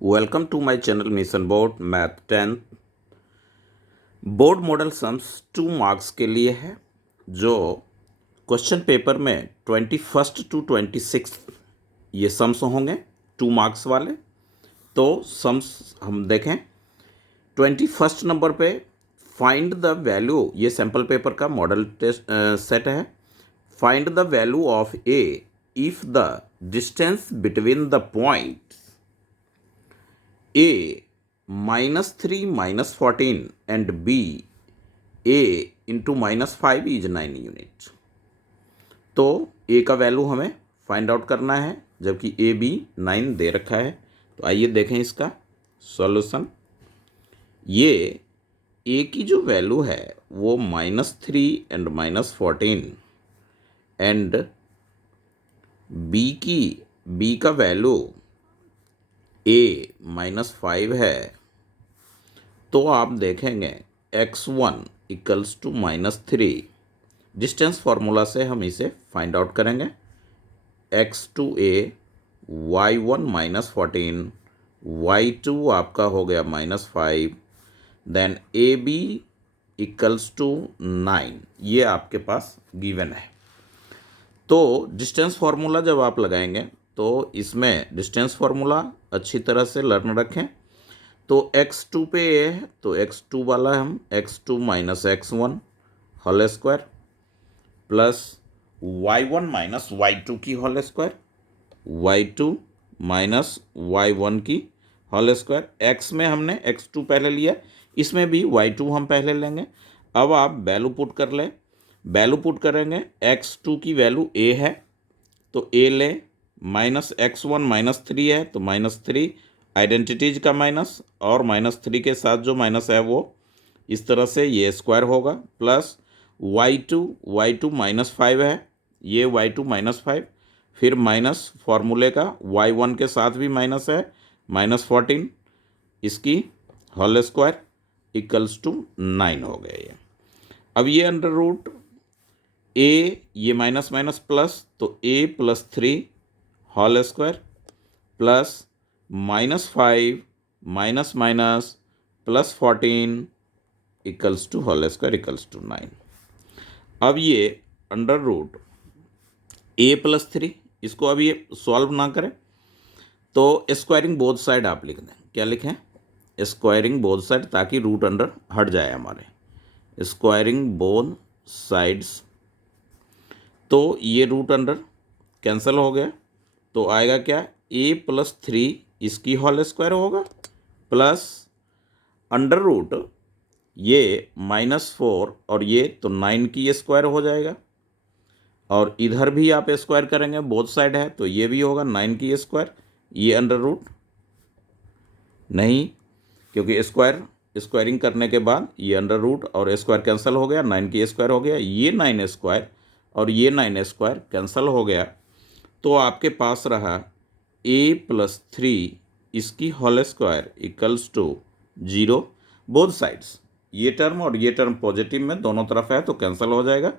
Welcome to my channel mission board math 10 board model sums 2 marks के लिए है जो क्वेश्चन पेपर में 21 टू 26 ये सम्स होंगे 2 मार्क्स वाले। तो सम्स हम देखें 21 नंबर पे फाइंड द वैल्यू, ये सैम्पल पेपर का मॉडल टेस्ट सेट है। Find the value of A if the distance between the point A -3 -14 and B A into -5 is 9 unit. तो A का वैल्यू हमें फाइंड आउट करना है जबकि ए बी 9 दे रखा है। तो आइए देखें इसका सॉल्यूशन। ये A की जो वैल्यू है वो -3 एंड -14 एंड B का वैल्यू A -5 है। तो आप देखेंगे x1 equals to -3। Distance formula से हम इसे फाइंड आउट करेंगे। x2a y1 -14 y2 आपका हो गया -5 then a b equals to 9। ये आपके पास गिवन है। तो डिस्टेंस फार्मूला जब आप लगाएंगे तो इसमें डिस्टेंस फार्मूला अच्छी तरह से लर्न रखें। तो x2 पे ए है तो x2 वाला हम x2 - x1 whole square plus y1 - y2 की होल स्क्वायर y2 - y1 की होल स्क्वायर। x में हमने x2 पहले लिया, इसमें भी y2 हम पहले लेंगे। अब आप वैल्यू पुट कर लें। वैल्यू पुट करेंगे x2 की वैल्यू a है तो a ले, -x1 -3 है तो -3 आइडेंटिटीज का माइनस और -3 के साथ जो माइनस है वो इस तरह से ये स्क्वायर होगा प्लस y2 -5 है, ये y2 -5 फिर माइनस फार्मूले का y1 के साथ भी माइनस है -14 इसकी होल स्क्वायर इक्वल्स टू 9 हो गए ये। अब ये अंडर रूट a ये माइनस माइनस प्लस तो a +3 whole square plus -5 minus minus +14 equals to whole square equals to 9। अब ये अंडर रूट a+3 इसको अब ये सॉल्व ना करें तो स्क्वायरिंग बोथ साइड आप लिख दें। क्या लिखें? स्क्वायरिंग बोथ साइड, ताकि रूट अंडर हट जाए हमारे। स्क्वायरिंग बोथ साइड्स तो ये रूट अंडर कैंसिल हो गया तो आएगा क्या, a+3 इसकी होल स्क्वायर होगा प्लस अंडर रूट ये -4 और ये तो 9 की स्क्वायर हो जाएगा और इधर भी आप स्क्वायर करेंगे बोथ साइड है तो ये भी होगा 9 की स्क्वायर। ये अंडर रूट नहीं, क्योंकि स्क्वायरिंग करने के बाद ये अंडर रूट और स्क्वायर कैंसिल हो गया, 9 की स्क्वायर हो गया, ये 9 स्क्वायर और ये 9 स्क्वायर कैंसिल हो गया। तो आपके पास रहा a+3 इसकी whole square equals to 0 both sides. ये टर्म और ये टर्म पॉजिटिव में दोनों तरफ है तो कैंसिल हो जाएगा।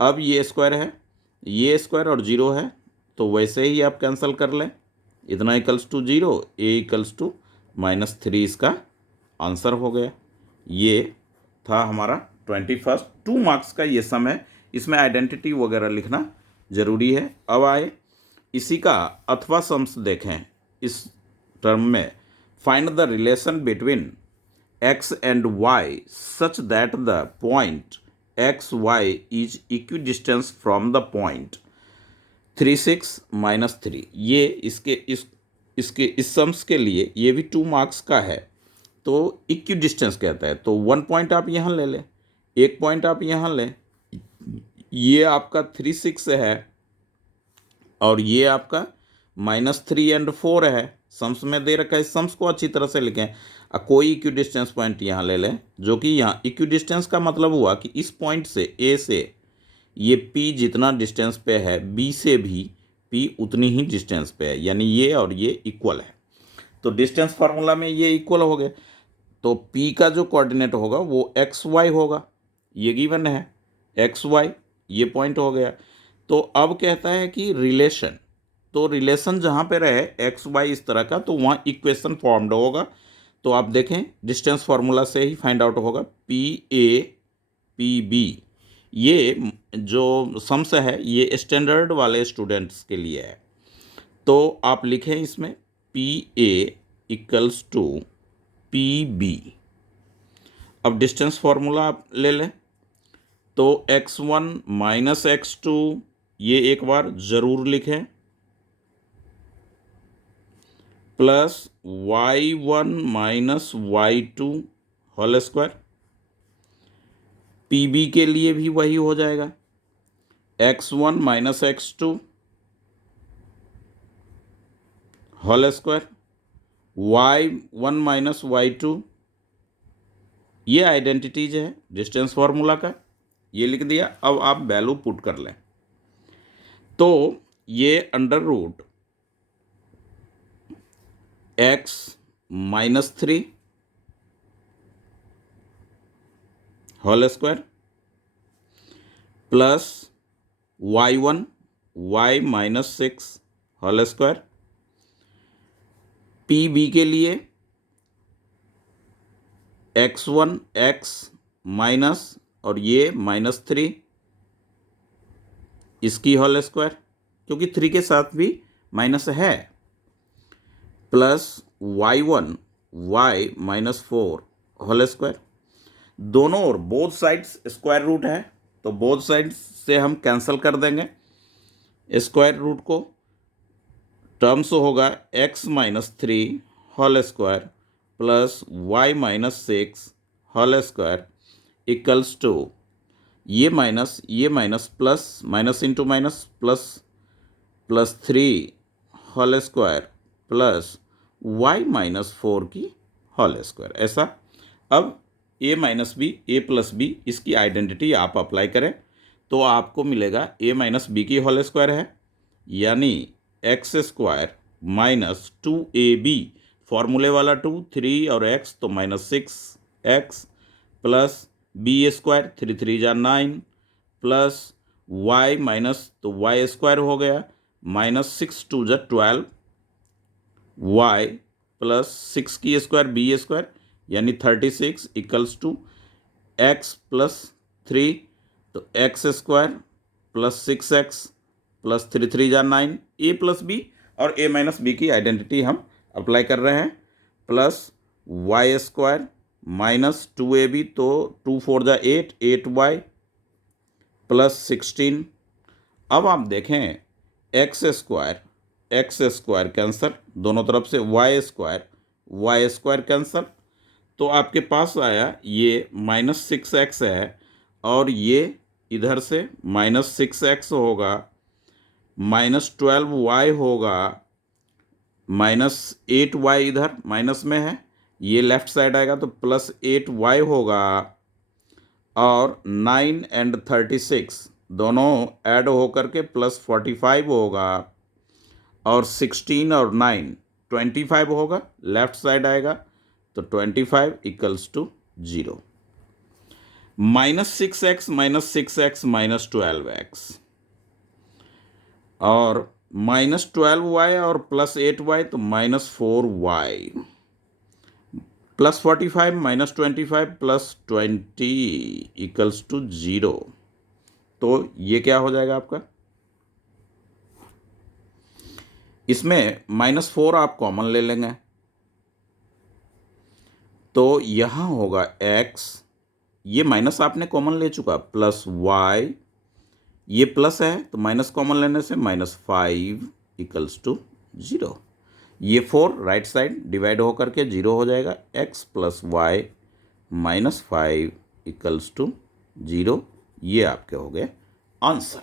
अब ये स्क्वायर है, ये स्क्वायर और 0 है तो वैसे ही आप कैंसिल कर लें। इतना equals to 0, a equals to -3 इसका आंसर हो गया। ये था हमारा 21 2 मार्क्स का ये सम है। इसमें आइडेंटिटी वगैरह लिखना ज़रूरी है। अब आए इसी का अथवा सम्स देखें। इस टर्म में find the relation between x and y such that the point x y is equidistance from the point 3 6 -3। ये इसके इस सम्स के लिए ये भी 2 मार्क्स का है तो इक्विडिस्टेंस कहता है। तो 1 पॉइंट आप यहाँ ले लें, 1 पॉइंट आप यहाँ लें। ये आपका 3 6 है और ये आपका -3 एंड 4 है। सम्स में दे रखा है, सम्स को अच्छी तरह से लिखें। कोई इक्विडिस्टेंस पॉइंट यहाँ ले लें जो कि यहाँ इक्विडिस्टेंस का मतलब हुआ कि इस पॉइंट से ए से ये P जितना डिस्टेंस पे है B से भी P उतनी ही डिस्टेंस पे है, यानी ये और ये इक्वल है। तो डिस्टेंस फार्मूला में ये इक्वल हो गए तो P का जो कोऑर्डिनेट होगा वो XY होगा, ये गिवन है XY, ये पॉइंट हो गया। तो अब कहता है कि रिलेशन तो रिलेशन जहाँ पे रहे एक्स वाई इस तरह का, तो वहाँ इक्वेशन फॉर्म्ड होगा। तो आप देखें डिस्टेंस फार्मूला से ही फाइंड आउट होगा, पी ए पी बी। ये जो सम्स है ये स्टैंडर्ड वाले स्टूडेंट्स के लिए है। तो आप लिखें इसमें P A equals to P B. अब डिस्टेंस फार्मूला आप ले लें, तो x1 माइनस x2 ये एक बार ज़रूर लिखें, plus y1 minus y2 whole square. P B के लिए भी वही हो जाएगा, x1 minus x2 whole square, y1 minus y2। ये आइडेंटिटीज है डिस्टेंस फार्मूला का, ये लिख दिया। अब आप वैल्यू पुट कर लें, तो ये under root x minus 3 whole square plus y1 y minus 6 whole square. P B के लिए x1 x माइनस और ये माइनस 3 इसकी होल स्क्वायर, क्योंकि 3 के साथ भी माइनस है, plus y1 y minus 4 whole square. दोनों ओर बोथ साइड्स स्क्वायर रूट है, तो बोथ साइड्स से हम कैंसिल कर देंगे स्क्वायर रूट को। टर्म्स होगा x minus 3 whole square plus y minus 6 whole square equals to ये minus plus minus into minus plus plus 3 whole square plus y minus 4 की होल स्क्वायर। ऐसा अब a minus B A plus B इसकी identity आप apply करें तो आपको मिलेगा a माइनस बी की होल स्क्वायर है, यानी एक्स स्क्वायर माइनस 2ab, फॉर्मूले वाला 2 3 और x तो minus 6x plus B square 3 3 जा 9 प्लस y माइनस तो y स्क्वायर हो गया माइनस 6 2 जा 12 y प्लस 6 की स्क्वायर बी स्क्वायर यानी 36 इक्वल्स टू x प्लस 3, तो x square plus 6x plus 3 3 जा 9, a प्लस बी और a माइनस बी की आइडेंटिटी हम अप्लाई कर रहे हैं, plus Y square minus 2ab तो 2 4 जा 8 8y प्लस 16। अब आप देखें एक्स स्क्वायर कैंसर, दोनों तरफ से वाई स्क्वायर कैंसर, तो आपके पास आया ये माइनस 6x है और ये इधर से माइनस 6x होगा, माइनस 12y होगा, माइनस 8y इधर माइनस में है, ये लेफ्ट साइड आएगा तो प्लस 8y होगा, और 9 एंड 36 दोनों ऐड होकर के प्लस 45 होगा, और 16 और 9 25 होगा, लेफ्ट साइड आएगा तो 25 equals to 0। Minus 6x minus 12x और माइनस 12y और प्लस 8y तो minus 4y plus 45 minus 25 plus 20 equals to 0। तो ये क्या हो जाएगा आपका, इसमें माइनस 4 आप कॉमन ले लेंगे तो यहाँ होगा x, ये माइनस आपने कॉमन ले चुका, प्लस y, ये प्लस है तो माइनस कॉमन लेने से माइनस 5 इक्वल्स टू 0। ये 4 राइट साइड डिवाइड होकर के 0 हो जाएगा, x plus y minus 5 equals to 0। ये आपके हो गए आंसर।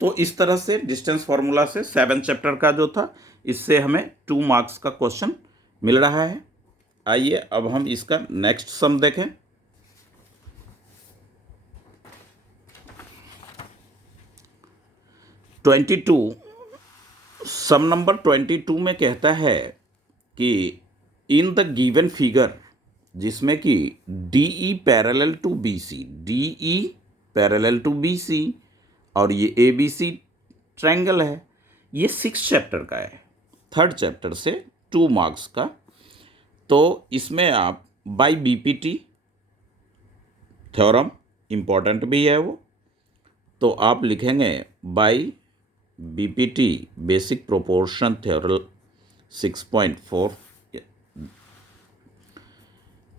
तो इस तरह से डिस्टेंस फार्मूला से 7 चैप्टर का जो था इससे हमें 2 मार्क्स का क्वेश्चन मिल रहा है। आइए अब हम इसका नेक्स्ट सम देखें। सम नंबर 22 में कहता है कि इन द गिवन फिगर, जिसमें कि DE पैरेलल टू BC और ये ABC ट्रायंगल है, ये 6 चैप्टर का है, 3rd चैप्टर से 2 मार्क्स का। तो इसमें आप बाय बीपीटी थ्योरम इम्पॉर्टेंट भी है वो, तो आप लिखेंगे by BPT basic proportion theorem 6.4।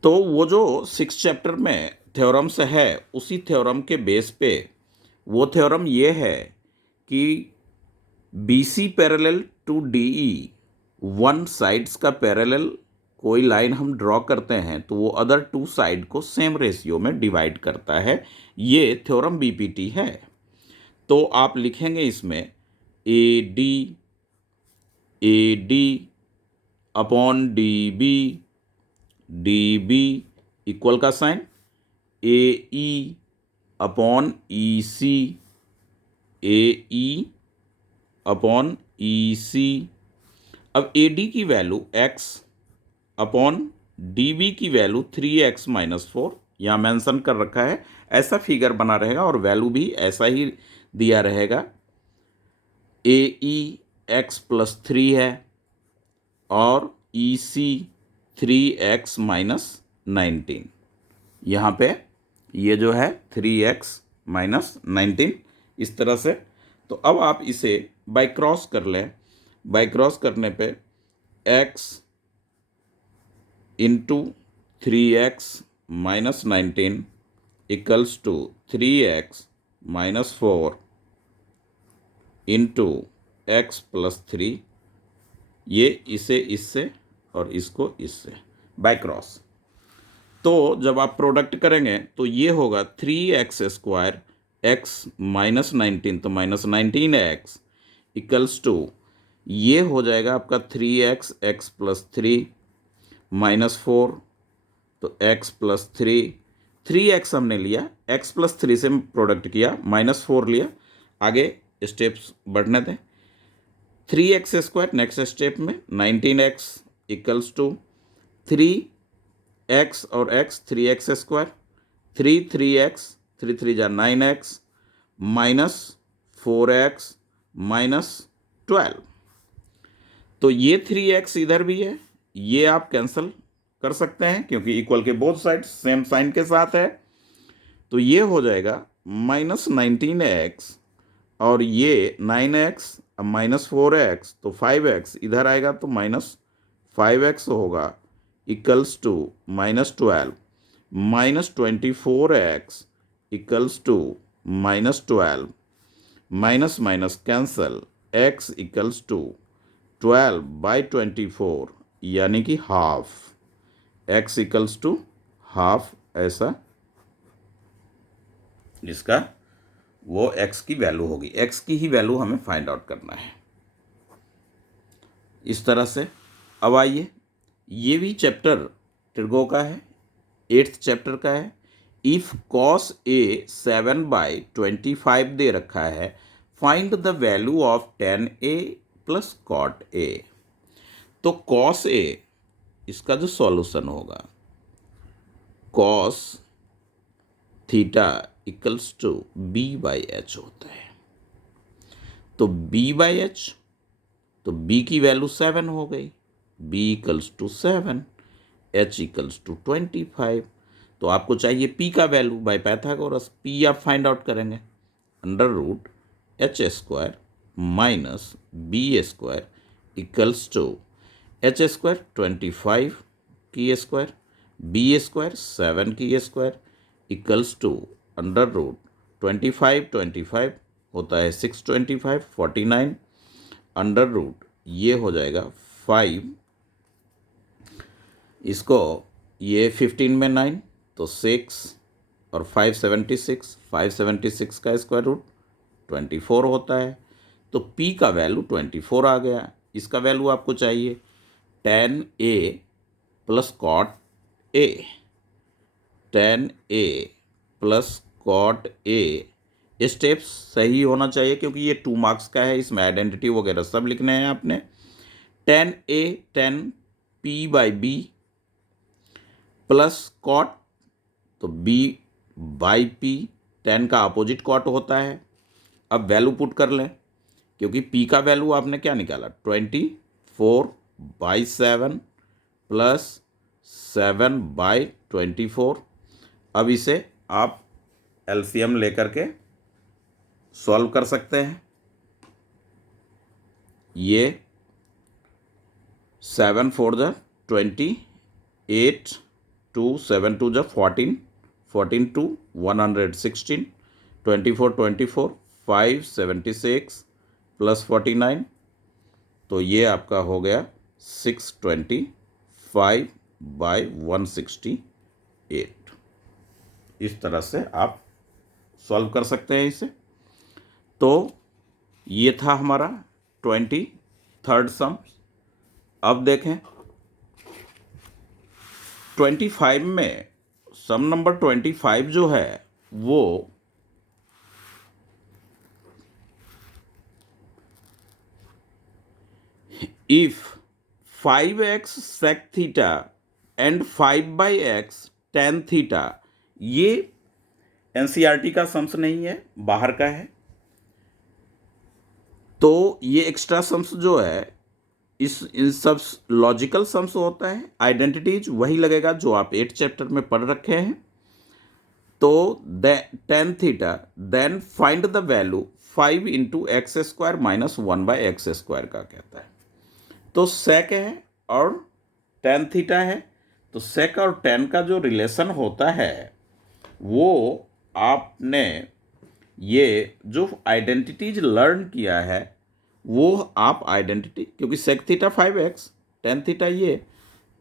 तो वो जो 6 चैप्टर में थ्योरम्स है, उसी थ्योरम के बेस पे वो थ्योरम ये है कि BC parallel to DE, one sides का पैरेलल कोई लाइन हम ड्रॉ करते हैं तो वो अदर 2 साइड को सेम रेशियो में डिवाइड करता है। ये थ्योरम बीपीटी है। तो आप लिखेंगे इसमें AD अपॉन DB इक्वल का sign AE upon AE upon EC। अब AD की वैल्यू x अपॉन DB की वैल्यू 3x-4 यहाँ मेंशन कर रखा है। ऐसा फिगर बना रहेगा और वैल्यू भी ऐसा ही दिया रहेगा। AE x+3 है और EC 3x-19। यहाँ पे ये जो है 3x-19 इस तरह से। तो अब आप इसे बाय क्रॉस कर लें। बाय क्रॉस करने पे x into 3x-19 equals to 3x-4 into x+3। ये इसे इससे और इसको इससे बाय क्रॉस। तो जब आप प्रोडक्ट करेंगे तो ये होगा 3x² x-19 तो -19x इक्वल्स टू ये हो जाएगा आपका 3x x+3 -4 तो x+3 3x हमने लिया, x+3 से प्रोडक्ट किया, -4 लिया। आगे स्टेप्स बढ़ने दें। 3x² नेक्स्ट स्टेप में 19x इक्वल्स टू 3x और x 3x², 3x 3 जा 9x -4x -12। तो ये 3x इधर भी है, ये आप कैंसिल कर सकते हैं क्योंकि इक्वल के बोथ साइड सेम साइन के साथ है। तो ये हो जाएगा -19x और ये 9x अब -4x तो 5x इधर आएगा तो -5x होगा equals to -12 -24x equals to -12 minus minus cancel x equals to 12/24 यानी कि half. x equals to half, ऐसा इसका वो x की वैल्यू होगी। x की ही वैल्यू हमें फाइंड आउट करना है इस तरह से। अब आइए, ये भी चैप्टर ट्रिगो का है, 8th चैप्टर का है। इफ cos A 7/25 दे रखा है, find the value of tan A plus cot A। तो cos A इसका जो सॉल्यूशन होगा cos theta equals to B/H होता है। तो B/H, तो B की वैल्यू 7 हो गई, B equals to 7, H equals to 25। तो आपको चाहिए P का वैल्यू बाय पैथागोरस। P आप फाइंड आउट करेंगे √H² minus B² equals to H² 25 की स्क्वायर, B² 7 की स्क्वायर इक्वल्स टू √25 होता है 625 49 ये हो जाएगा 5, इसको ये 15 में 9 तो 6 और 576 का स्क्वायर रूट 24 होता है। तो P का वैल्यू 24 आ गया। इसका वैल्यू आपको चाहिए tan A plus cot A, tan A plus cot A। Steps सही होना चाहिए क्योंकि ये 2 मार्क्स का है, इसमें आइडेंटिटी वगैरह सब लिखने हैं आपने। tan A tan P/B plus cot, तो B/P tan का अपोजिट cot होता है। अब वैल्यू पुट कर लें, क्योंकि p का वैल्यू आपने क्या निकाला 24/7 प्लस 7/24। अब इसे आप एलसीएम लेकर के सॉल्व कर सकते हैं। ये 7 4 जा 20, 8 2 7 2 जा 14, 14 2 116, 24 24 5 76 प्लस 49, तो ये आपका हो गया 625/168। इस तरह से आप सॉल्व कर सकते हैं इसे। तो ये था हमारा 23rd सम। अब देखें 25 में सम नंबर 25 जो है वो if 5x sec theta and 5/x tan theta, ये एनसीईआरटी का सम्स नहीं है, बाहर का है। तो ये एक्स्ट्रा सम्स जो है इन सब लॉजिकल सम्स होता है, आइडेंटिटीज वही लगेगा जो आप 8th चैप्टर में पढ़ रखे हैं। तो tan theta then find the value 5 into x square minus 1/x square का कहता है। तो सेक है और tan थीटा है, तो सेक और tan का जो रिलेशन होता है वो आपने ये जो आइडेंटिटीज लर्न किया है वो आप आइडेंटिटी, क्योंकि sec theta 5x tan theta ये,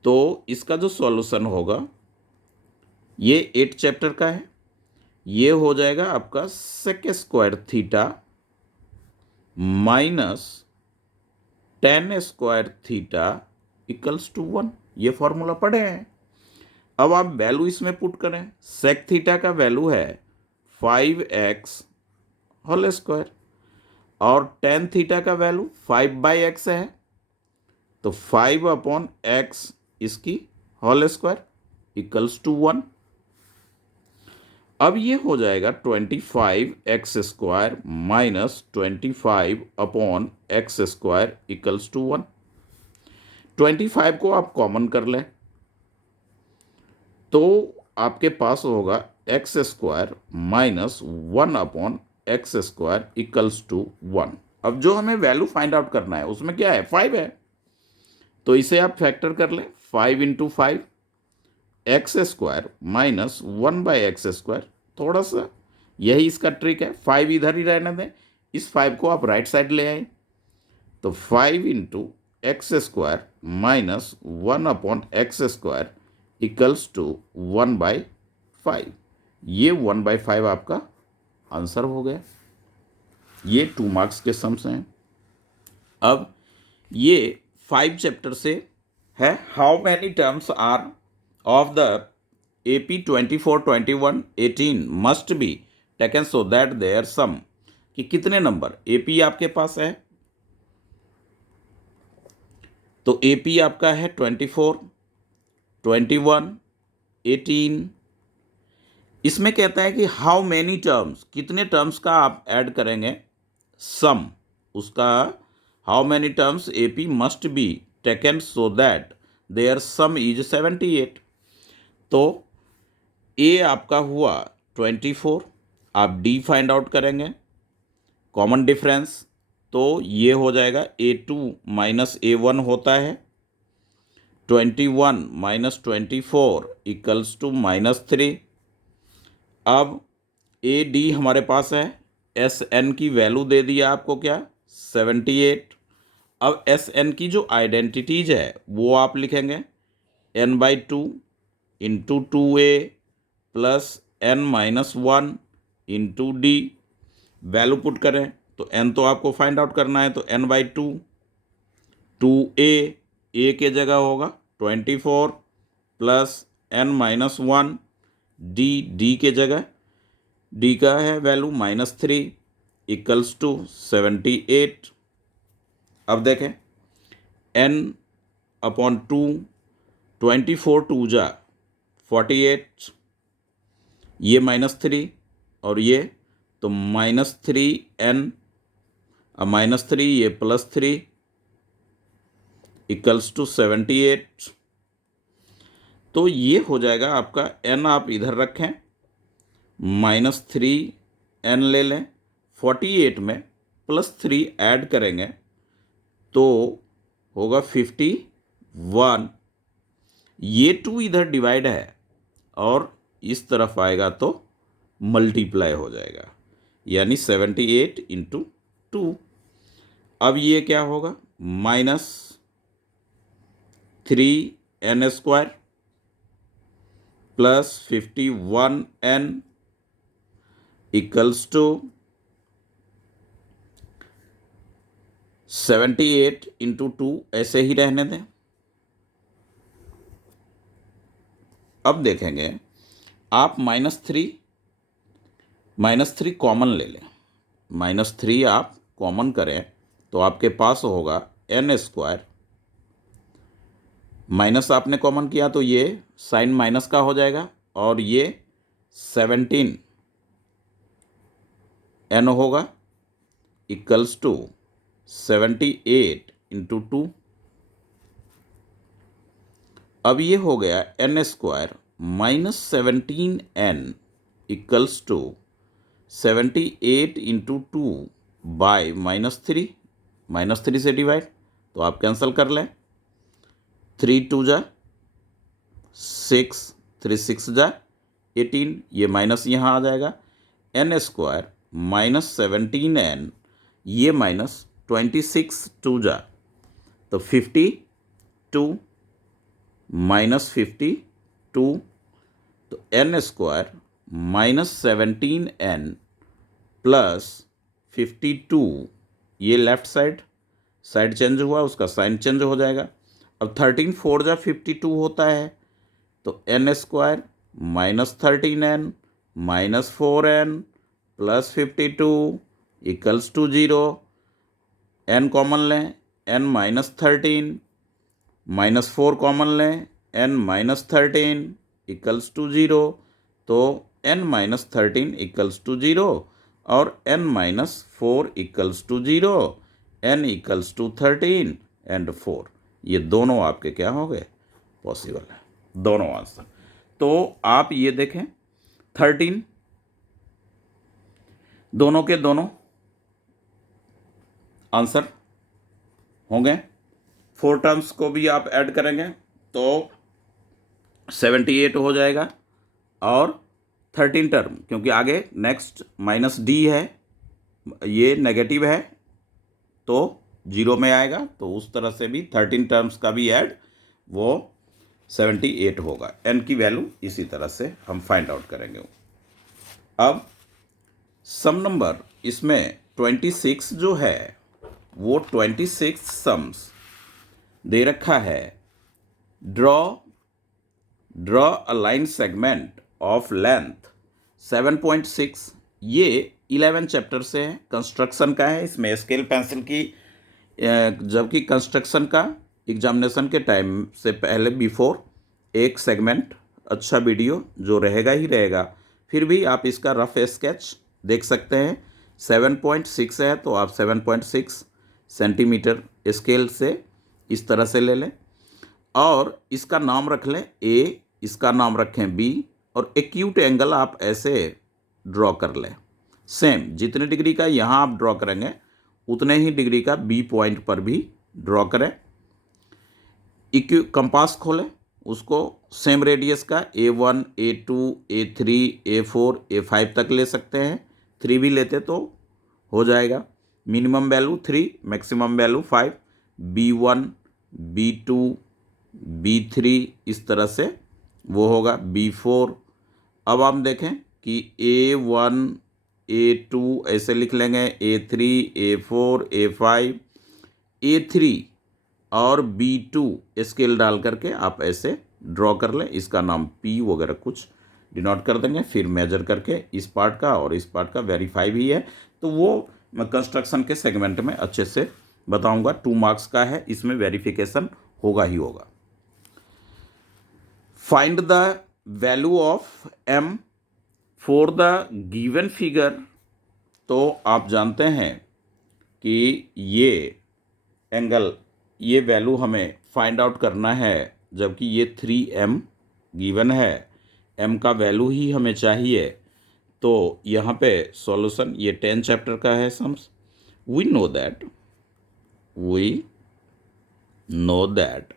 तो इसका जो सॉल्यूशन होगा ये 8th चैप्टर का है, ये हो जाएगा आपका sec square theta minus tan square theta equals to 1। ये फॉर्मूला पढ़े हैं। अब आप वैल्यू इसमें पुट करें। सेक थीटा का वैल्यू है 5x होल स्क्वायर और tan थीटा का वैल्यू 5/x है, तो 5/x इसकी होल स्क्वायर इक्वल्स टू 1। अब ये हो जाएगा 25x square minus 25/x square equals to 1। 25 को आप कॉमन कर लें तो आपके पास होगा x square minus 1/x square equals to 1। अब जो हमें वैल्यू फाइंड आउट करना है उसमें क्या है 5 है, तो इसे आप फैक्टर कर लें 5 into 5 x square minus 1/x square. थोड़ा सा यही इसका ट्रिक है, 5 इधर ही रहने दें, इस 5 को आप राइट साइड ले आए, तो 5 into x square minus 1/x square equals to 1/5। ये 1/5 आपका आंसर हो गया। ये 2 मार्क्स के सम्स हैं। अब ये 5 चैप्टर से है। How many terms are of the AP 24 21 18 must be taken so that their sum, कि कितने नंबर AP आपके पास है, तो AP आपका है 24 21 18। इसमें कहता है कि हाउ मैनी टर्म्स, कितने टर्म्स का आप ऐड करेंगे सम, उसका how many terms AP must be taken so that their sum is 78। तो A आपका हुआ 24, आप D फाइंड आउट करेंगे, कॉमन डिफरेंस, तो ये हो जाएगा A2 माइनस A1 होता है 21 माइनस 24 इक्वल्स टू -3। अब AD हमारे पास है, SN की वैल्यू दे दिया आपको क्या 78। अब SN की जो आइडेंटिटीज है वो आप लिखेंगे n/2 into 2A plus n-1 into D। Value put करें तो n तो आपको फाइंड आउट करना है, तो n/2 2A, A के जगह होगा 24 प्लस n-1 D के जगह D का है वैल्यू -3 इक्वल्स टू 78। अब देखें n/2 24 2 जा 48, ये -3 और ये, तो -3n अब -3 ये +3 इक्वल्स टू 78। तो ये हो जाएगा आपका n, आप इधर रखें, -3n ले लें, 48 में +3 ऐड करेंगे तो होगा 51। ये 2 इधर डिवाइड है और इस तरफ आएगा तो मल्टीप्लाई हो जाएगा, यानी 78 इंटू 2। अब ये क्या होगा, -3n² plus 51n equals to 78 into 2, ऐसे ही रहने दें। अब देखेंगे आप -3 कॉमन ले लें, -3 आप कॉमन करें तो आपके पास होगा n², माइनस आपने कॉमन किया तो ये साइन माइनस का हो जाएगा और ये 17n होगा इक्वल्स टू 78 इंटू 2। अब ये हो गया n² -17n equals to 78 into 2 bye -3 से डिवाइड, तो आप कैंसिल कर लें, 3 2 जा 6, 3 6 जा 18, ये माइनस यहाँ आ जाएगा, n² -17n, ये -26 2 जा तो 52 -52, तो n² -17n प्लस 52, ये लेफ्ट साइड चेंज हुआ, उसका साइन चेंज हो जाएगा। अब 13 4 जा 52 होता है, तो n² -13n -4n plus 52 equals to 0। n common लें, n -13 -4 कॉमन लें, n -13 इक्वल्स टू 0, तो n -13 इक्वल्स टू 0 और n -4 equals to 0, n equals to 13 and 4, ये दोनों आपके क्या हो गए, पॉसिबल है, दोनों आंसर। तो आप ये देखें 13 दोनों के दोनों आंसर होंगे। 4 टर्म्स को भी आप ऐड करेंगे तो 78 हो जाएगा और 13 टर्म, क्योंकि आगे नेक्स्ट -d है, ये नेगेटिव है तो 0 में आएगा, तो उस तरह से भी 13 टर्म्स का भी ऐड वो 78 होगा। n की वैल्यू इसी तरह से हम फाइंड आउट करेंगे। अब सम नंबर इसमें 26 जो है वो 26 सम्स दे रखा है। Draw a line segment of length 7.6, ये 11 चैप्टर से है, कंस्ट्रक्शन का है, इसमें स्केल पेंसिल की, जबकि कंस्ट्रक्शन का एग्जामिनेशन के टाइम से पहले बिफोर एक सेगमेंट अच्छा वीडियो जो रहेगा ही रहेगा, फिर भी आप इसका रफ स्केच देख सकते हैं। 7.6 है तो आप 7.6 सेंटीमीटर स्केल से इस तरह से ले लें और इसका नाम रख लें A, इसका नाम रखें B, और एक्यूट एंगल आप ऐसे ड्रॉ कर लें। सेम जितने डिग्री का यहाँ आप ड्रॉ करेंगे उतने ही डिग्री का B पॉइंट पर भी ड्रॉ करें। कंपास खोलें, उसको सेम रेडियस का A1 A2 A3 A4 A5 तक ले सकते हैं, 3 भी लेते तो हो जाएगा। Minimum value 3, maximum value 5, B1 B2 B3 इस तरह से वो होगा B4। अब हम देखें कि A1 A2 ऐसे लिख लेंगे, A3 A4 A5 A3 और B2 स्केल डाल करके आप ऐसे ड्रॉ कर लें, इसका नाम P वगैरह कुछ डिनोट कर देंगे, फिर मेजर करके इस पार्ट का और इस पार्ट का वेरीफाई भी है, तो वो मैं कंस्ट्रक्शन के सेगमेंट में अच्छे से बताऊंगा। 2 मार्क्स का है, इसमें वेरिफिकेशन होगा ही होगा। Find the value of m for the given figure, तो आप जानते हैं कि ये एंगल, ये वैल्यू हमें फाइंड आउट करना है, जबकि ये 3m गिवन है, m का वैल्यू ही हमें चाहिए। तो यहाँ पे सॉल्यूशन, ये 10 चैप्टर का है sums. We know that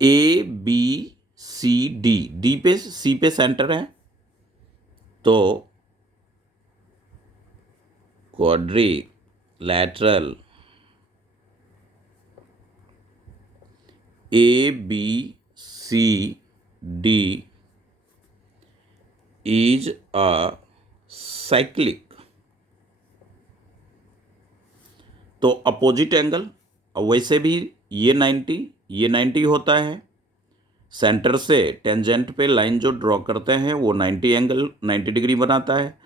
A B C D, D पे सी पे सेंटर है, तो quadrilateral A B C D is a cyclic. तो अपोजिट एंगल, वैसे भी ये 90 होता है, सेंटर से टेंजेंट पे लाइन जो ड्रॉ करते हैं वो 90 डिग्री बनाता है।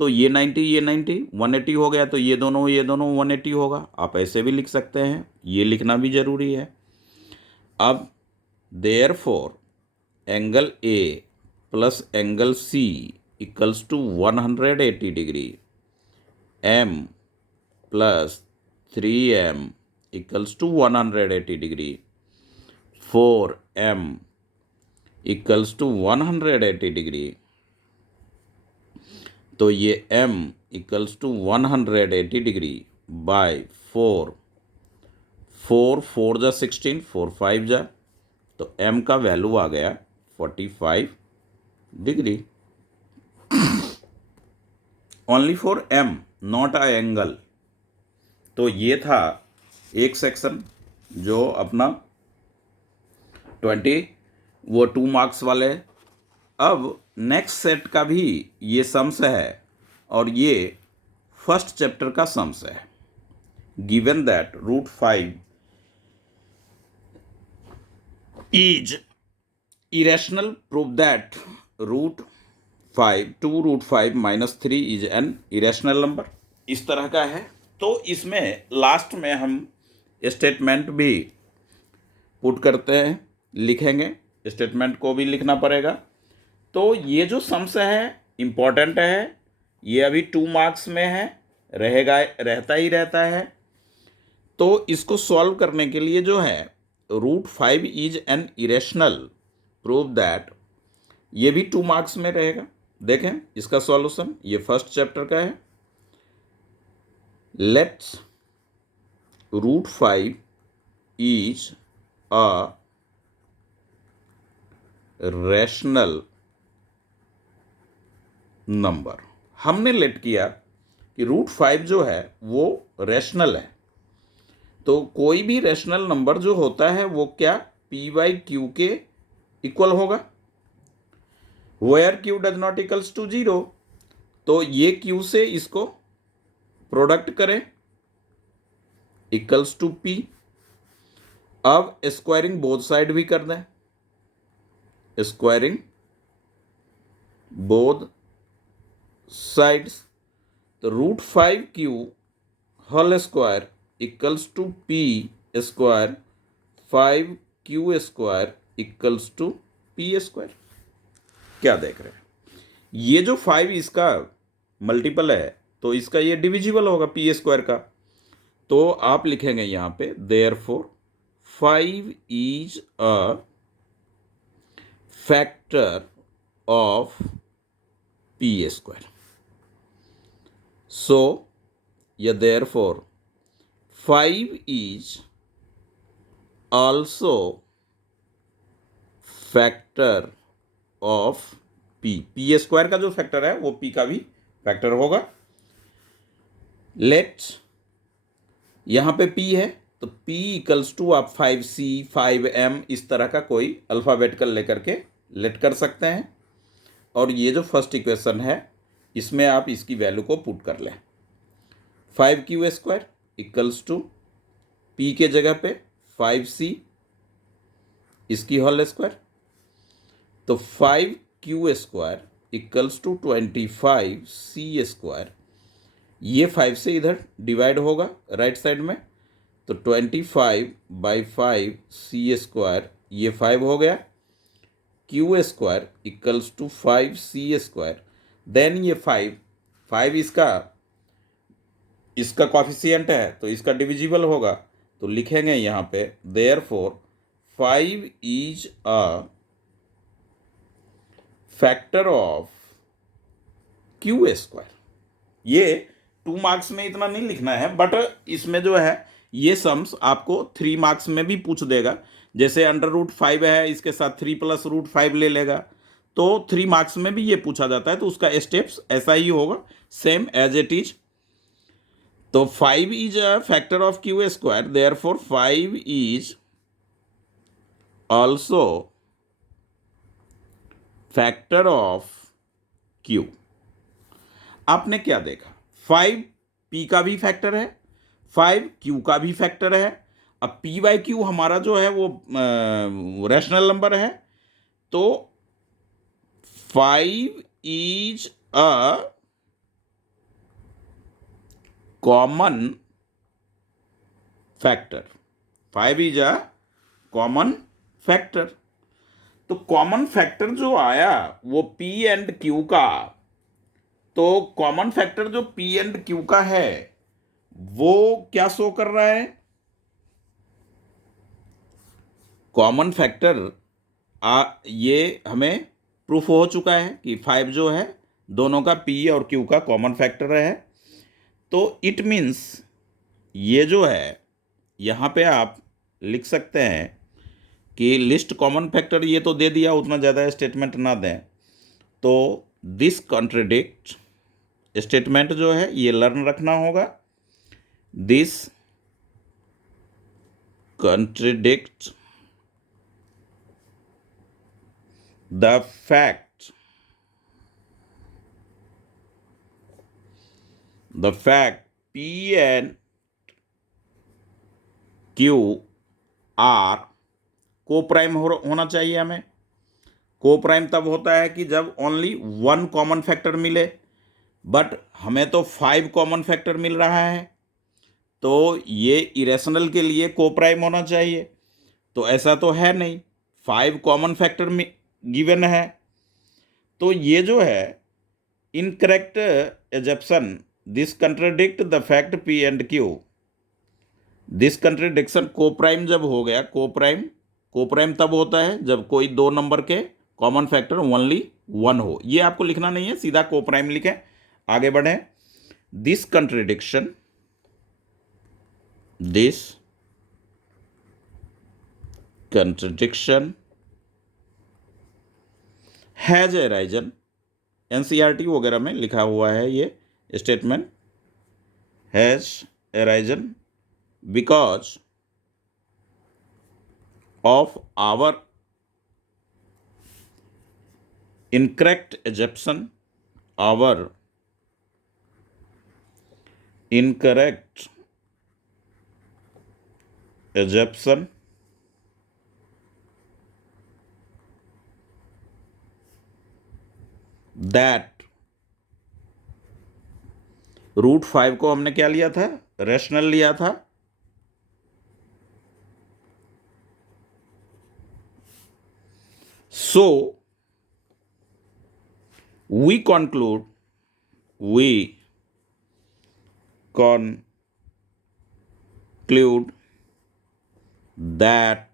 तो ये 90 180 हो गया, तो ये दोनों 180 होगा। आप ऐसे भी लिख सकते हैं, ये लिखना भी जरूरी है। अब therefore angle A plus angle C equals to 180 degree, m plus 3m equals to 180 degree, 4m equals to 180 degree. तो ये m equals to 180 degree by 4, 4 जा 16, 4 5 जा, तो m का वैल्यू आ गया 45 degree. Only for m, not a angle. तो ये था एक सेक्शन जो अपना 20 वो 2 मार्क्स वाले। अब नेक्स्ट सेट का भी ये सम्स है, और ये फर्स्ट चैप्टर का सम्स है। Given that √5 is irrational, prove that √5 2√5 - 3 is an irrational number, इस तरह का है। तो इसमें लास्ट में हम स्टेटमेंट भी पुट करते हैं, लिखेंगे, स्टेटमेंट को भी लिखना पड़ेगा। तो ये जो सम्स है इम्पॉर्टेंट है, ये अभी 2 मार्क्स में है, रहता ही रहता है। तो इसको सॉल्व करने के लिए जो है √5 is an irrational, prove that, ये भी 2 मार्क्स में रहेगा। देखें इसका सॉल्यूशन, ये फर्स्ट चैप्टर का है। Let's √5 is a rational number. हमने लेट किया कि √5 जो है वो रैशनल है। तो कोई भी रैशनल नंबर जो होता है वो क्या, p/q के इक्वल होगा, where q does not equals to 0। तो ये q से इसको प्रोडक्ट करें, इक्वल्स टू p। अब स्क्वायरिंग बोथ साइड भी कर दें, स्क्वायरिंग बोथ साइड्स। तो √5q whole square equals to p square 5q square equals to p square. क्या देख रहे हैं, ये जो 5 इसका मल्टीपल है, तो इसका ये डिविजिबल होगा p स्क्वायर का। तो आप लिखेंगे यहाँ पे therefore 5 is a factor of p square. So या therefore 5 is also factor of p square का जो फैक्टर है वो p का भी फैक्टर होगा। लेट्स, यहाँ पे p है तो p इक्वल्स टू आप 5c 5m इस तरह का कोई अल्फ़ाबेटिकल लेकर के लेट कर सकते हैं। और ये जो फर्स्ट इक्वेशन है इसमें आप इसकी वैल्यू को पुट कर लें, 5q square equals to p के जगह पे 5c इसकी होल स्क्वायर। तो 5q square equals to 25c square, ये 5 से इधर डिवाइड होगा राइट साइड में, तो 25/5c स्क्वायर, ये 5 हो गया, q square equals to 5c square. Then ये 5 इसका इसका कॉफिशिएंट है तो इसका डिविजिबल होगा, तो लिखेंगे यहाँ पे therefore 5 is a factor of Q square. ये 2 मार्क्स में इतना नहीं लिखना है, बट इसमें जो है ये सम्स आपको 3 मार्क्स में भी पूछ देगा। जैसे अंडर रूट 5 है, इसके साथ 3 + √5 ले लेगा, तो 3 मार्क्स में भी ये पूछा जाता है, तो उसका स्टेप्स ऐसा ही होगा, सेम एज इट इज। तो 5 is a factor of Q square, therefore 5 is also factor of Q. आपने क्या देखा, 5 पी का भी फैक्टर है, 5 क्यू का भी फैक्टर है। अब P/Q हमारा जो है वो रैशनल नंबर है, तो 5 is a common factor, 5 is a common factor. तो कॉमन फैक्टर जो आया वो P&Q का, तो कॉमन फैक्टर जो P&Q का है वो क्या शो कर रहा है, कॉमन फैक्टर ये हमें प्रूफ हो चुका है कि 5 जो है दोनों का P और Q का कॉमन फैक्टर है। तो इट मीन्स ये जो है यहाँ पे आप लिख सकते हैं कि लिस्ट कॉमन फैक्टर, ये तो दे दिया, उतना ज़्यादा स्टेटमेंट ना दें। तो दिस कॉन्ट्रडिक्ट स्टेटमेंट जो है ये लर्न रखना होगा, this contradict the fact P and Q are coprime होना चाहिए हमें। को प्राइम तब होता है कि जब ओनली 1 कॉमन फैक्टर मिले, बट हमें तो 5 कॉमन फैक्टर मिल रहा है, तो ये इरेशनल के लिए को प्राइम होना चाहिए। तो ऐसा तो है नहीं, 5 कॉमन फैक्टर में गिवन है, तो ये जो है incorrect assumption, this contradict the fact P&Q। This contradiction को प्राइम जब हो गया, को प्राइम तब होता है जब कोई 2 नंबर के कॉमन फैक्टर ओनली 1 हो। ये आपको लिखना नहीं है, सीधा को प्राइम लिखें, आगे बढ़ें। This contradiction has arisen, NCERT वगैरह में लिखा हुआ है ये statement, has arisen because of our incorrect assumption, our incorrect assumption that √5 को हमने क्या लिया था, रैशनल लिया था, so we conclude that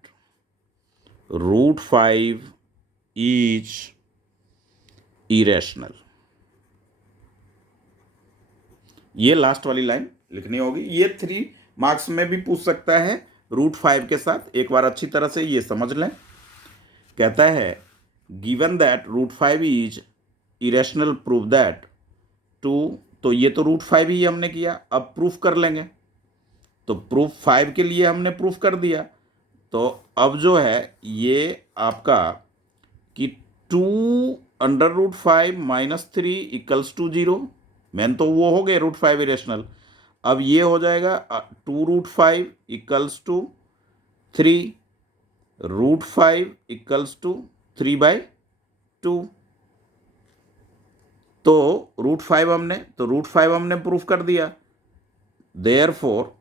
√5 is irrational। ये लास्ट वाली लाइन लिखनी होगी, ये 3 मार्क्स में भी पूछ सकता है √5 के साथ, एक बार अच्छी तरह से ये समझ लें। कहता है given that √5 is irrational, prove that 2, तो ये तो √5 ही हमने किया, अब प्रूफ कर लेंगे, तो प्रूफ 5 के लिए हमने प्रूफ कर दिया। तो अब जो है ये आपका कि 2 √5 - 3 = 0, मैन तो वो हो गए √5 इरेशनल। अब ये हो जाएगा 2 √5 = 3, √5 = 3/2। तो √5 हमने प्रूफ कर दिया, देयरफॉर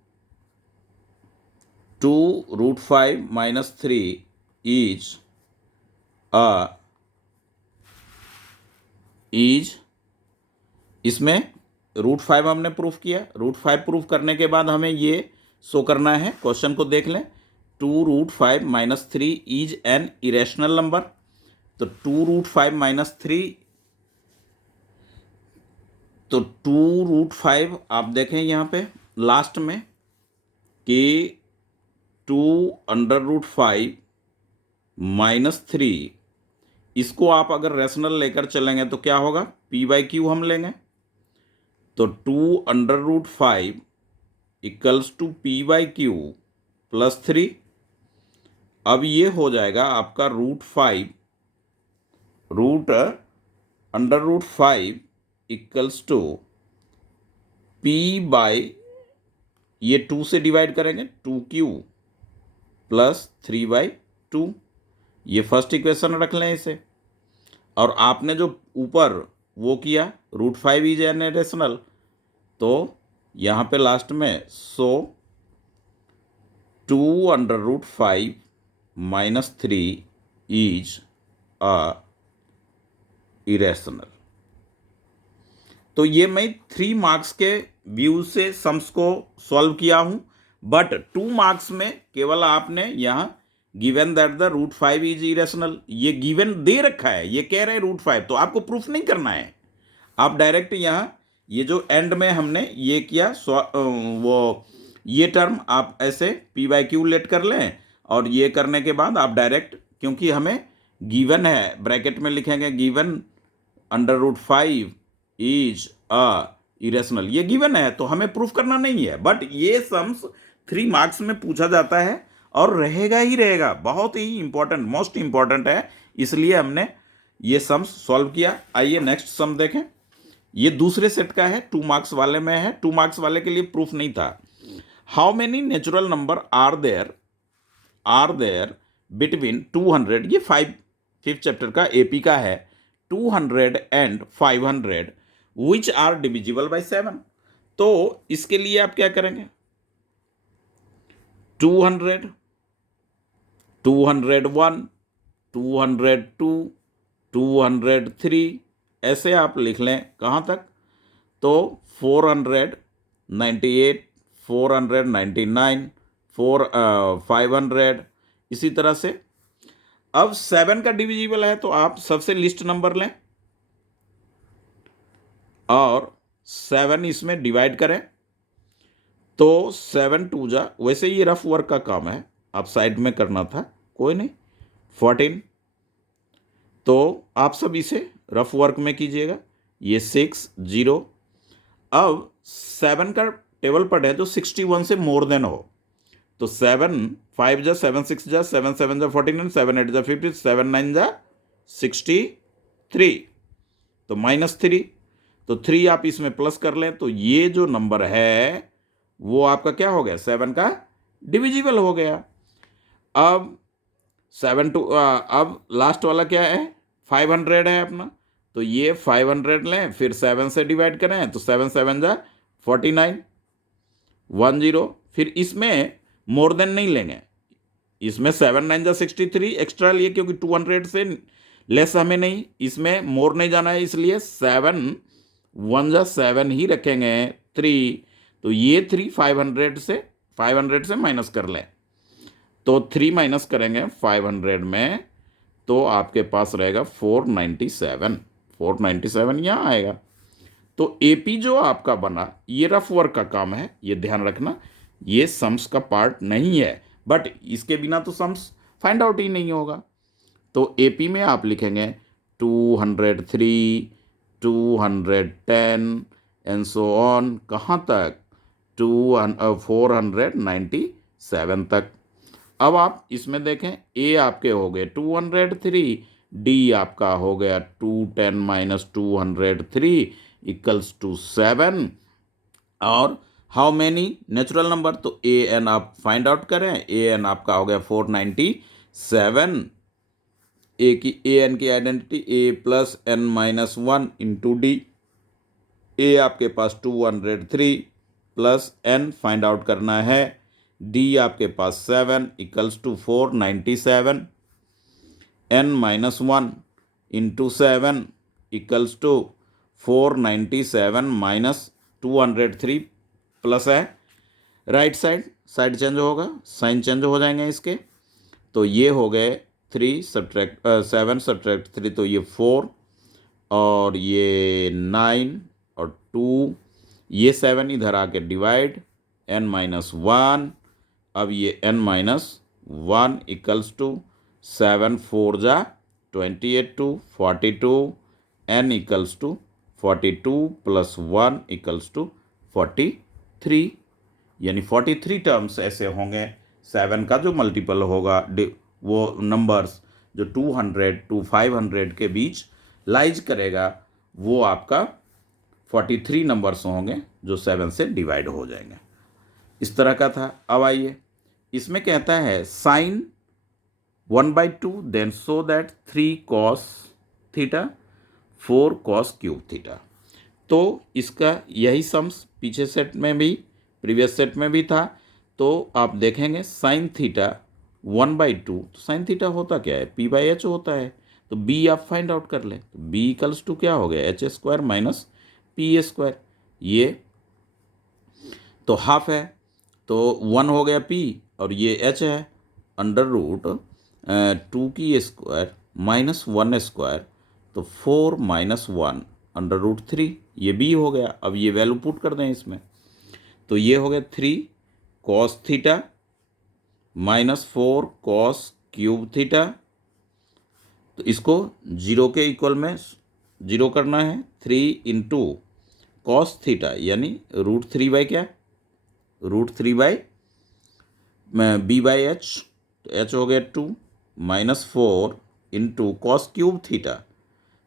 2 √5 - 3 इज इसमें √5 हमने प्रूफ किया। √5 प्रूफ करने के बाद हमें ये शो करना है, क्वेश्चन को देख लें। 2√5 - 3 इज एन इरेशनल नंबर। तो 2√5 - 3, तो 2√5 आप देखें यहाँ पे लास्ट में कि 2√5 - 3, इसको आप अगर रेशनल लेकर चलेंगे तो क्या होगा, p/q हम लेंगे। तो 2√5 = p/q + 3। अब ये हो जाएगा आपका √5 = p/, ये 2 से डिवाइड करेंगे, 2q + 3/2। ये फर्स्ट इक्वेशन रख लें इसे। और आपने जो ऊपर वो किया, √5 इज एन रेशनल, तो यहाँ पे लास्ट में 2√5 - 3 इज अ इरेशनल। तो ये मैं 3 मार्क्स के व्यू से सम्स को सॉल्व किया हूं, बट 2 मार्क्स में केवल आपने यहाँ given that the √5 is irrational, ये गिवन दे रखा है, ये कह रहे हैं √5, तो आपको प्रूफ नहीं करना है। आप डायरेक्ट यहाँ ये जो एंड में हमने ये किया, वो ये टर्म आप ऐसे p/q लेट कर लें, और ये करने के बाद आप डायरेक्ट, क्योंकि हमें गिवन है, ब्रैकेट में लिखेंगे गिवन √5 इज अ इरेशनल, ये गिवन है तो हमें प्रूफ करना नहीं है। बट ये सम्स 3 मार्क्स में पूछा जाता है और रहेगा ही रहेगा, बहुत ही इंपॉर्टेंट, मोस्ट इंपॉर्टेंट है, इसलिए हमने ये सम्स सॉल्व किया। आइए नेक्स्ट सम देखें। ये दूसरे सेट का है, 2 मार्क्स वाले में है, 2 मार्क्स वाले के लिए प्रूफ नहीं था। How many natural number are there between 200, ये 5th चैप्टर का AP का है, 200 and 500 which are divisible by 7। तो इसके लिए आप क्या करेंगे, 200, 201, 202, 203 ऐसे आप लिख लें, कहाँ तक, तो 498, 499, 500, इसी तरह से। अब 7 का डिविजिबल है तो आप सबसे लिस्ट नंबर लें और 7 इसमें डिवाइड करें, तो 7 2 जा, वैसे ये रफ वर्क का काम है, आप साइड में करना था, कोई नहीं, 14, तो आप सब इसे रफ वर्क में कीजिएगा, ये 6 0। अब 7 का टेबल पढ़ है जो 61 से मोर देन हो, तो 7 5 जा, 7 6 जा, 7 7 जा 49, 7 8 जा 50, 7 9 जा 63, तो -3, तो 3 आप इसमें प्लस कर लें, तो ये जो नंबर है वो आपका क्या हो गया, 7 का डिविजिबल हो गया। अब 7 टू अब लास्ट वाला क्या है, 500 है अपना, तो ये 500 लें, फिर 7 से डिवाइड करें, तो 7 7 जा 49, 10, फिर इसमें मोर देन नहीं लेंगे, इसमें 7 9 जा 63 एक्स्ट्रा लिए, क्योंकि 200 से लेस हमें नहीं, इसमें मोर नहीं जाना है, इसलिए 7 1 जा 7 ही रखेंगे, 3, तो ये 3 500 से माइनस कर लें, तो 3 माइनस करेंगे 500 में, तो आपके पास रहेगा 497 यहाँ आएगा। तो AP जो आपका बना, ये रफ वर्क का काम है, ये ध्यान रखना, ये सम्स का पार्ट नहीं है, बट इसके बिना तो सम्स फाइंड आउट ही नहीं होगा। तो AP में आप लिखेंगे 203, 210 एंड सो ऑन, कहाँ तक, 497 तक। अब आप इसमें देखें, A आपके हो गए 203, D आपका हो गया 210 - 203 = 7, और हाउ मैनी नेचुरल नंबर, तो AN आप फाइंड आउट करें, AN आपका हो गया 497, AN की identity A + n - 1 × D, A आपके पास 203 + n फाइंड आउट करना है, D आपके पास 7 = 497, n - 1 × 7 = 497 - 203 प्लस है, राइट साइड चेंज होगा, साइन चेंज हो जाएंगे इसके। तो ये हो गए 7 सब्ट्रैक्ट 3, तो ये 4 और ये 9 और 2, ये 7 इधर आके डिवाइड n-1। अब ये n-1 इक्वल्स टू 7 4 जा 28 to 42, n equals to 42 plus 1 equals to 43, यानी 43 टर्म्स ऐसे होंगे। 7 का जो मल्टीपल होगा, वो नंबर्स जो 200 टू 500 के बीच लाइज करेगा, वो आपका 43 नंबर्स होंगे जो 7 से डिवाइड हो जाएंगे। इस तरह का था। अब आइए, इसमें कहता है sine 1/2 then so that 3 cos theta 4 cos cube theta. तो इसका यही सम्स पीछे सेट में भी, प्रीवियस सेट में भी था। तो आप देखेंगे साइन थीटा 1/2, तो साइन थीटा होता क्या है, p/h होता है। तो b आप फाइंड आउट कर लें, तो b इक्वल्स टू क्या हो गया, h² माइनस p²। ये तो हाफ है, तो 1 हो गया p और ये h है, अंडर रूट 2 की स्क्वायर माइनस 1 स्क्वायर, तो 4 माइनस 1 अंडर रूट 3, ये b हो गया। अब ये वैल्यू पुट कर दें इसमें, तो ये हो गया 3 cos theta minus 4 cos cube theta. तो इसको 0 के इक्वल में 0 करना है। 3 इंटू कॉस थीटा यानी √3 बाई क्या, √3 बाई b/h, तो h हो गया 2 minus 4 into cos cube theta,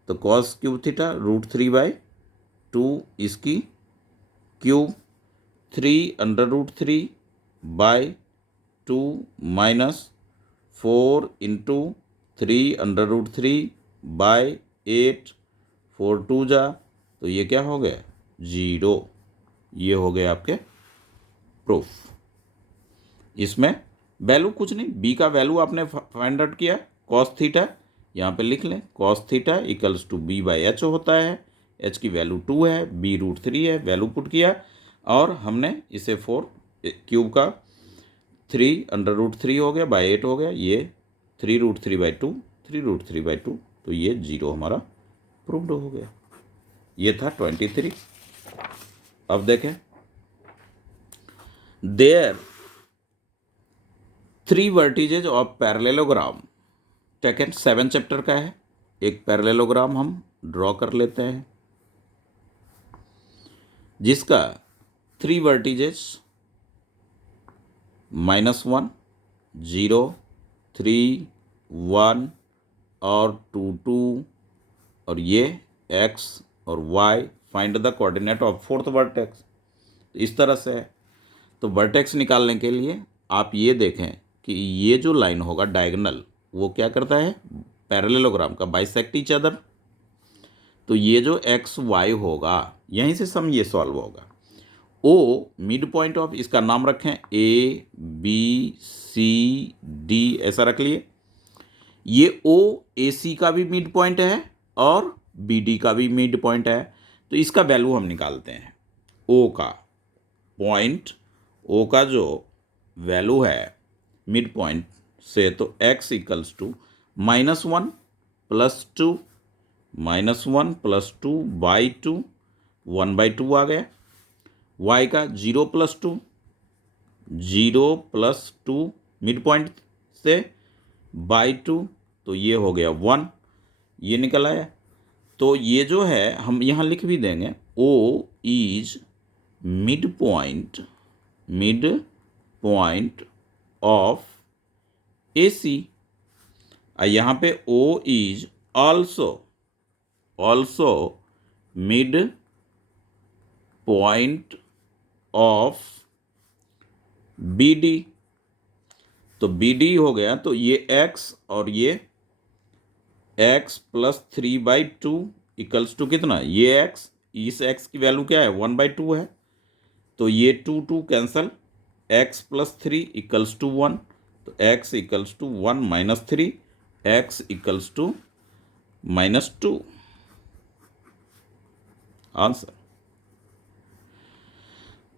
तो कॉस क्यूब थीटा √3/2 इसकी cube, 3 under root 3 by 2 minus 4 into 3 under root 3 by 8, 4 2 जा, तो ये क्या हो गया 0। ये हो गए आपके प्रूफ। इसमें वैल्यू कुछ नहीं, b का वैल्यू आपने फाइंड आउट किया, कॉस थीटा यहाँ पे लिख लें, cos theta equals to b/h होता है, h की वैल्यू 2 है, b √3 है, वैल्यू पुट किया और हमने इसे 4 क्यूब का 3 अंडर रूट 3 हो गया बाई 8 हो गया, ये 3√3/2, 3√3/2, तो ये 0 हमारा प्रूव्ड हो गया। ये था 23। अब देखें, there 3 vertices of parallelogram taken 7 chapter का है। एक पैरेललोग्राम हम ड्रॉ कर लेते हैं जिसका 3 वर्टिजेज -1 0 3 1 और 2 2 और ये x और y, find the coordinate of 4th vertex. इस तरह से है। तो वर्टेक्स निकालने के लिए आप ये देखें कि ये जो लाइन होगा डायगोनल, वो क्या करता है, पैरेललोग्राम का बाइसेक्ट ईच अदर। तो ये जो एक्स वाई होगा, यहीं से सम ये सॉल्व होगा। ओ मिड पॉइंट ऑफ, इसका नाम रखें ए बी सी डी, ऐसा रख लिए। ये ओ ए सी का भी मिड पॉइंट है और बी डी का भी मिड पॉइंट है। तो इसका वैल्यू हम निकालते हैं, ओ का पॉइंट, ओ का जो वैल्यू है मिड पॉइंट से, तो x equals to -1 plus 2 -1 plus 2 by 2, 1/2 आ गया। y का 0 प्लस 2, 0 प्लस 2 मिड पॉइंट से बाई 2, तो ये हो गया 1, ये निकल आया। तो ये जो है हम यहाँ लिख भी देंगे, O is mid point of AC। यहाँ पे O is also mid point of BD। तो BD हो गया, तो ये x और ये x प्लस 3/2 इक्वल्स टू कितना, ये x, इस x की वैल्यू क्या है 1/2 है, तो ये 2 2 cancel, x plus 3 equals to 1, तो x equals to 1 minus 3, x equals to -2 answer.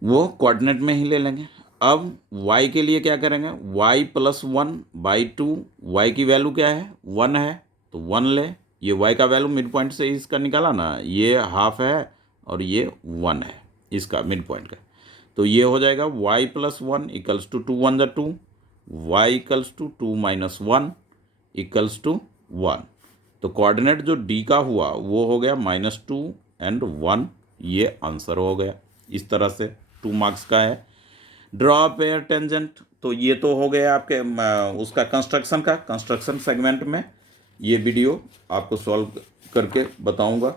वो कोऑर्डिनेट में ही ले लेंगे। अब y के लिए क्या करेंगे, y प्लस 1/2, y की वैल्यू क्या है 1 है तो 1 ले, ये y का वैल्यू मिड पॉइंट से इसका निकाला ना, ये हाफ है और ये 1 है इसका मिड पॉइंट का, तो ये हो जाएगा y plus 1 equals to 2 1 2, y equals to 2 minus 1 equals to 1। तो कोऑर्डिनेट जो d का हुआ वो हो गया -2 एंड 1, ये आंसर हो गया। इस तरह से 2 मार्क्स का है। ड्रॉ पेयर टेंजेंट, तो ये तो हो गया आपके उसका कंस्ट्रक्शन सेगमेंट में ये वीडियो आपको सॉल्व करके बताऊंगा।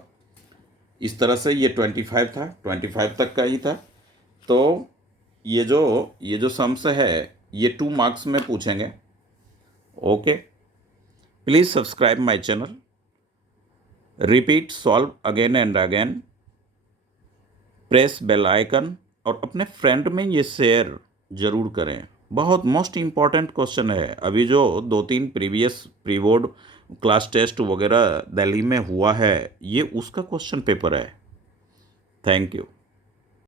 इस तरह से ये 25 था, 25 तक का ही था। तो ये जो सम्स है ये 2 मार्क्स में पूछेंगे। Okay, please subscribe my channel, repeat solve again and again, press bell icon और अपने फ्रेंड में ये शेयर ज़रूर करें। बहुत मोस्ट इम्पॉर्टेंट क्वेश्चन है। अभी जो 2-3 previous pre board class test वगैरह दिल्ली में हुआ है, ये उसका क्वेश्चन पेपर है। Thank you.